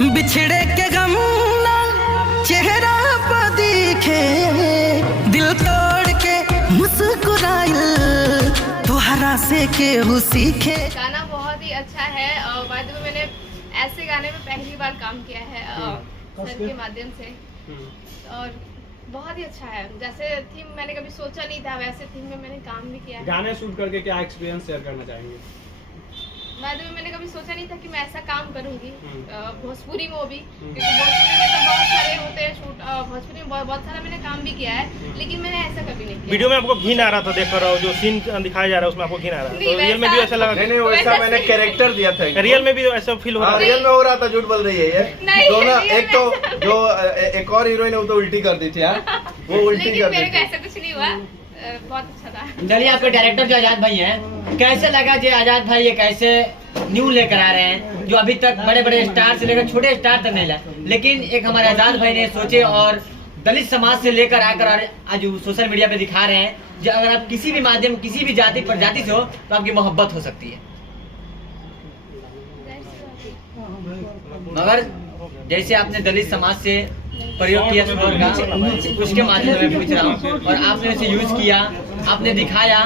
बिछड़े के गम ना चेहरा पर दिखे, दिल तोड़ के मुस्कुराइल तोहरा से केहू सीखे। गाना बहुत ही अच्छा है और बाद में मैंने ऐसे गाने में पहली बार काम किया है सर के माध्यम से और बहुत ही अच्छा है। जैसे थीम मैंने कभी सोचा नहीं था वैसे थीम में मैंने काम भी किया है। गाने शूट करके क्या एक्सपीरियंस शेयर करना चाहेंगे? बाद में मैंने कभी सोचा नहीं था कि मैं ऐसा काम करूंगी भोजपुरी में भी, क्योंकि भोजपुरी में तो बहुत सारे होते हैं शूट, भोजपुरी में बहुत सारा मैंने काम भी किया है लेकिन मैंने ऐसा कभी नहीं किया। वीडियो में आपको घिन आ रहा था, देख रहा हूँ जो सीन दिखाया जा रहा है उसमें आपको घिन आ रहा है, तो रियल में भी ऐसा लगा? नहीं वैसा मैंने कैरेक्टर दिया था। रियल में भी ऐसा फील हो रहा है? रियल में हो रहा था, झूठ बोल रही है ये दोनों। एक तो जो एक और हीरोइन है वो तो उल्टी कर दी थी, वो उल्टी कर दी मेरे को थी। ऐसा कुछ नहीं हुआ, बहुत अच्छा था। चलिए, आपके डायरेक्टर जो आजाद भाई हैं, कैसे लगा जो आजाद भाई ये कैसे न्यू लेकर आ रहे हैं, जो अभी तक बड़े बड़े स्टार से लेकर छोटे स्टार तक नहीं लाए, लेकिन एक हमारे आजाद भाई ने सोचे और दलित समाज से लेकर आकर आज सोशल मीडिया पे दिखा रहे हैं जो अगर आप किसी भी माध्यम किसी भी जाति प्रजाति से हो तो आपकी मोहब्बत हो सकती है। मगर जैसे आपने दलित समाज से प्रयोग किया स्वर का, उसके माध्यम से मैं पूछ रहा हूँ, और आपने उसे यूज किया, आपने दिखाया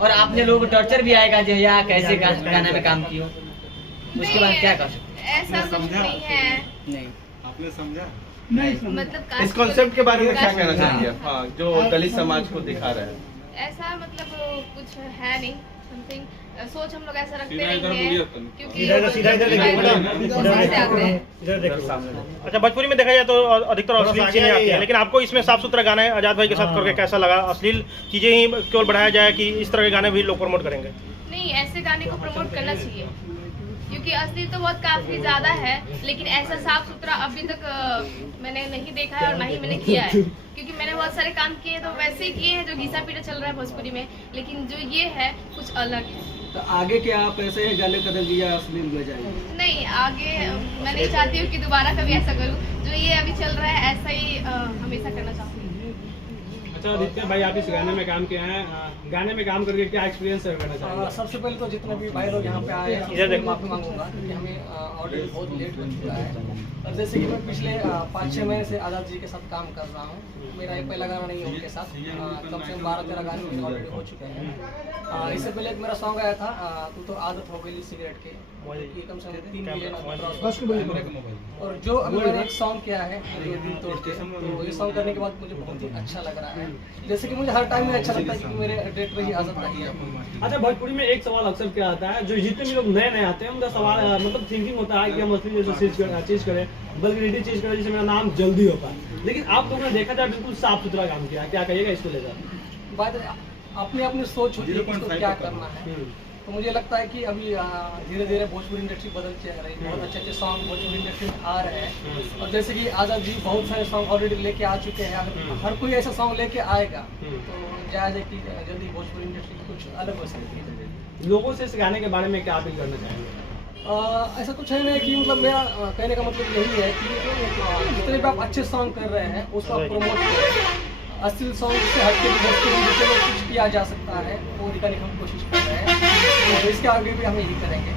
और आपने लोगों को टॉर्चर भी आएगा जो या कैसे गाना में काम किया, उसके बाद क्या कर सकते? ऐसा कुछ नहीं है। नहीं, आपने समझा? मतलब इस कॉन्सेप्ट के बारे में क्या कहना चाहेंगे? हाँ, जो दलित समाज को दिखा रहे हैं। ऐसा मतलब कुछ है नहीं, समथिंग सोच हम लोग ऐसा रखते नहीं हैं क्योंकि अच्छा, भोजपुरी में देखा जाए तो अधिकतर अश्लील चीजें आती हैं, लेकिन आपको इसमें साफ सुथरा गाना है आजाद भाई के साथ करके कैसा लगा? अश्लील चीजें ही केवल बढ़ाया जाए कि इस तरह के गाने भी लोग प्रमोट करेंगे? नहीं, ऐसे गाने को प्रमोट करना चाहिए क्योंकि अश्लील तो बहुत काफी ज्यादा है, लेकिन ऐसा साफ सुथरा अभी तक मैंने नहीं देखा है और ना ही मैंने किया है, क्योंकि मैंने बहुत सारे काम किए तो वैसे ही किए हैं जो घिसा पीटा चल रहा है भोजपुरी में, लेकिन जो ये है कुछ अलग है। तो आगे क्या आप ऐसे गाने कदम दिया अश्लील में जाएंगे? नहीं, आगे मैं नहीं चाहती हूँ कि दोबारा कभी ऐसा करूँ, जो ये अभी चल रहा है ऐसा ही हमेशा करना चाहती हूँ। अच्छा आदित्य भाई, आप इस गाने में काम किया है, गाने में काम करके क्या एक्सपीरियंस शेयर करना चाहेंगे? सबसे पहले तो जितने भी भाई लोग यहाँ पे आए हैं मैं माफी मांगूंगा क्योंकि हमें ऑलरेडी बहुत लेट हो चुका है, और जैसे कि मैं पिछले 5-6 महीने से आजाद जी के साथ काम कर रहा हूँ। मेरा ये पहला गाना नहीं है उनके साथ, कम से कम 12-13 गाने ऑलरेडी हो चुके हैं। इससे पहले एक मेरा सॉन्ग आया था तू तो आदत हो गई सिगरेट के, कम से कम 3 मिलियन। और जो अभी मैंने एक सॉन्ग किया है ये दिल तोड़ के, तो ये सॉन्ग करने के बाद मुझे बहुत ही अच्छा लग रहा है, जैसे कि मुझे हर टाइम में अच्छा लगता है क्योंकि मेरे डेट में ही आजाद रही है। अच्छा, भोजपुरी में एक सवाल अक्सर क्या आता है, जो जितने भी लोग नए नए आते हैं उनका सवाल मतलब थिंकिंग होता है कि हम असली जैसे चीज करें, बल्कि चीज करें जिससे मेरा नाम जल्दी हो पाए, लेकिन आप लोगों ने देखा जाए बिल्कुल साफ सुथरा काम किया, क्या कहिएगा इसको लेकर? बात अपनी अपनी सोच होती है कि इसको क्या करना है, तो मुझे लगता है कि अभी धीरे धीरे भोजपुरी इंडस्ट्री बदल जा रही है, बहुत अच्छे अच्छे सॉन्ग भोजपुरी इंडस्ट्री में आ रहे हैं, और जैसे कि आजाद जी बहुत सारे सॉन्ग ऑलरेडी लेके आ चुके हैं। अगर हर कोई ऐसा सॉन्ग लेके आएगा तो जायज़ है कि जल्दी भोजपुरी इंडस्ट्री कुछ अलग हो सकती है। लोगों से इस गाने के बारे में क्या अपील करना चाहेंगे? ऐसा कुछ है नहीं कि मतलब मेरा कहने का मतलब यही है कि जितने भी आप अच्छे सॉन्ग कर रहे हैं उसको आप प्रमोट करें। अश्लील सॉन्ग से हटके कुछ किया जा सकता है वो दिखाने की हम कोशिश कर रहे हैं, तो इसके आगे भी हम यही करेंगे।